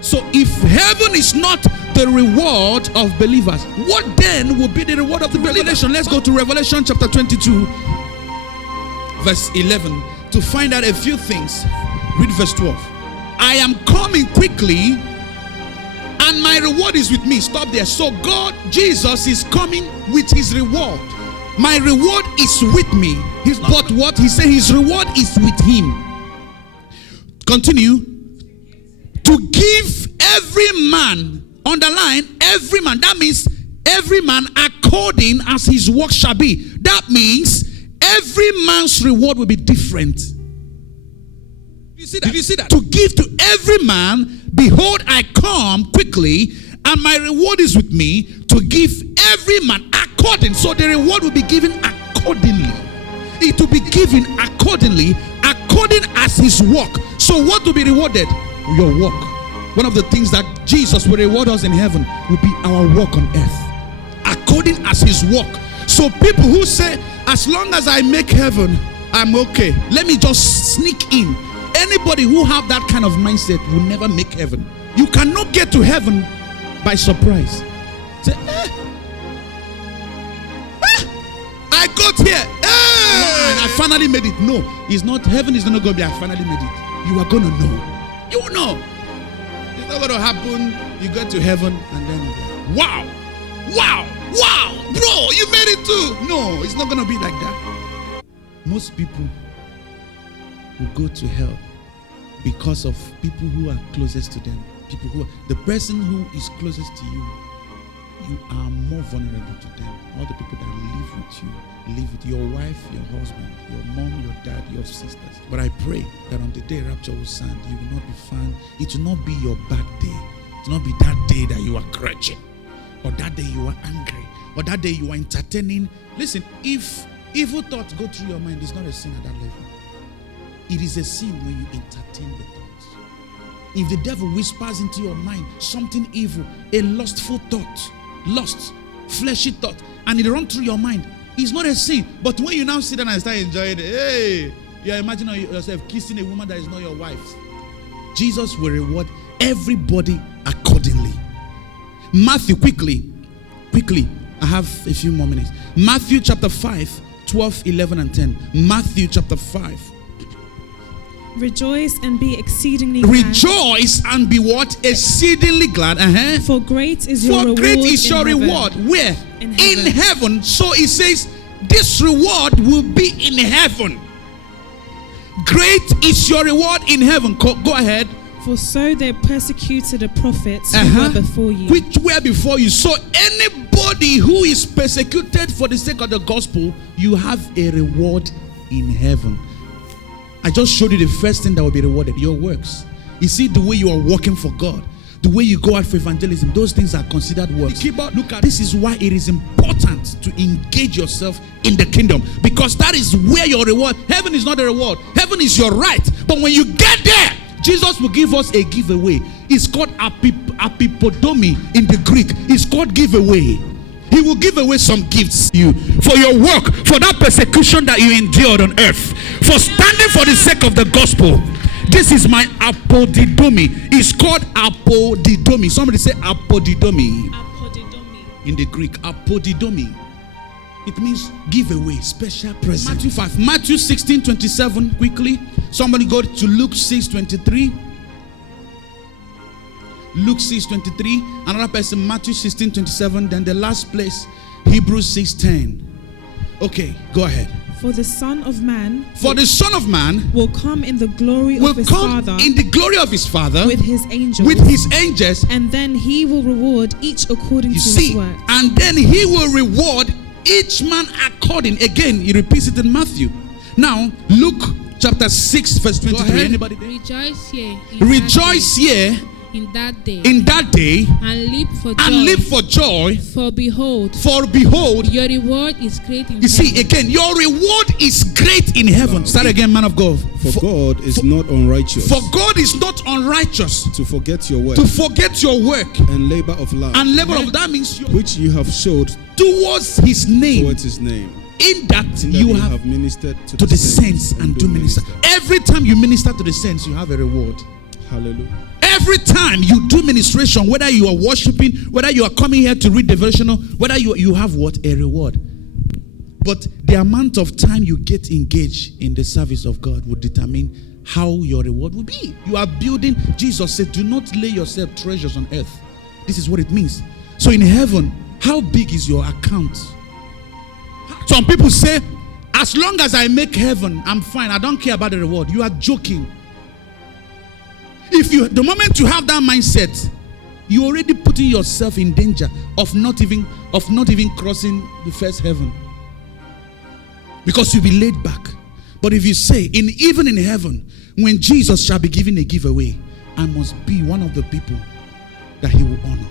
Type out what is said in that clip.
So if heaven is not the reward of believers, what then will be the reward of the believers? Let's go to Revelation chapter 22, verse 11, to find out a few things. Read verse 12. I am coming quickly, and my reward is with me. Stop there. So God, Jesus, is coming with his reward. My reward is with me. But what he said, his reward is with him. Continue. To give every man, underline, every man. That means every man according as his work shall be. That means every man's reward will be different. Did you see that? To give to every man, behold, I come quickly, and my reward is with me, to give every man according. So the reward will be given accordingly. It will be given accordingly, according as his work. So what will be rewarded? Your work. One of the things that Jesus will reward us in heaven will be our work on earth, according as his work. So people who say, as long as I make heaven, I'm okay, let me just sneak in. Anybody who have that kind of mindset will never make heaven. You cannot get to heaven by surprise. Say, I got here, and I finally made it. No, it's not. Heaven is not going to be I finally made it. You are going to know. You will know. It's not going to happen. You get to heaven and then you go, wow, bro, you made it too. No, it's not going to be like that. Most people will go to hell because of people who are closest to them. People who are, the person who is closest to you, you are more vulnerable to them. All the people that live with you, live with your wife, your husband, your mom, your dad, your sisters. But I pray that on the day rapture will sound, you will not be found. It will not be your bad day. It will not be that day that you are grudging, or that day you are angry, or that day you are entertaining. Listen, if evil thoughts go through your mind, it's not a sin at that level. It is a sin when you entertain the thoughts. If the devil whispers into your mind something evil, a lustful thought, lust, fleshy thought, and it runs through your mind, it's not a sin. But when you now sit down and start enjoying it, hey, you're imagining yourself kissing a woman that is not your wife. Jesus will reward everybody accordingly. Matthew, quickly, I have a few more minutes. Matthew chapter 5, 12, 11, and 10. Matthew chapter 5. Rejoice and be exceedingly glad. Rejoice and be what? Exceedingly glad. For great is your reward. For great is your reward. Where? In heaven. So it says, this reward will be in heaven. Great is your reward in heaven. Go ahead. For so they persecuted the prophets who were before you. Which were before you. So anybody who is persecuted for the sake of the gospel, you have a reward in heaven. I just showed you the first thing that will be rewarded, your works. You see the way you are working for God, the way you go out for evangelism, those things are considered works. Look at this is why it is important to engage yourself in the kingdom, because that is where your reward. Heaven is not a reward. Heaven is your right. But when you get there, Jesus will give us a giveaway. It's called apipodomi in the Greek. It's called giveaway. He will give away some gifts you for your work, for that persecution that you endured on earth, for standing for the sake of the gospel. This is my apodidomi. It's called apodidomi. Somebody say apodidomi. Apodidomi. In the Greek, apodidomi. It means give away, special present. Matthew 5. Matthew 16:27, quickly. Somebody go to Luke 6:23. Luke 6:23. Another person, Matthew 16:27. Then the last place, Hebrews 6:10. Okay, go ahead. For the Son of Man. For the Son of Man will come in the glory of his Father. In the glory of his Father. With his angels. With his angels. And then he will reward each according to his work. And then he will reward each man according. Again, he repeats it in Matthew. Now, Luke chapter 6, verse 23. Anybody there? Rejoice ye. In that day. And leap for joy. For behold. Your reward is great in heaven. You see, again, your reward is great in heaven. Start again, man of God. For God is not unrighteous. For God is not unrighteous. To forget your work. And labor of love. That means which you have showed towards his name. In that you have ministered to the saints and do minister. Every time you minister to the saints, you have a reward. Hallelujah. Every time you do ministration, whether you are worshiping, whether you are coming here to read devotional, whether you have what? A reward. But the amount of time you get engaged in the service of God will determine how your reward will be. You are building. Jesus said, do not lay yourself treasures on earth. This is what it means. So in heaven, how big is your account? Some people say, as long as I make heaven, I'm fine. I don't care about the reward. You are joking. The moment you have that mindset, you're already putting yourself in danger of not even crossing the first heaven. Because you'll be laid back. But if you say, even in heaven, when Jesus shall be given a giveaway, I must be one of the people that he will honor.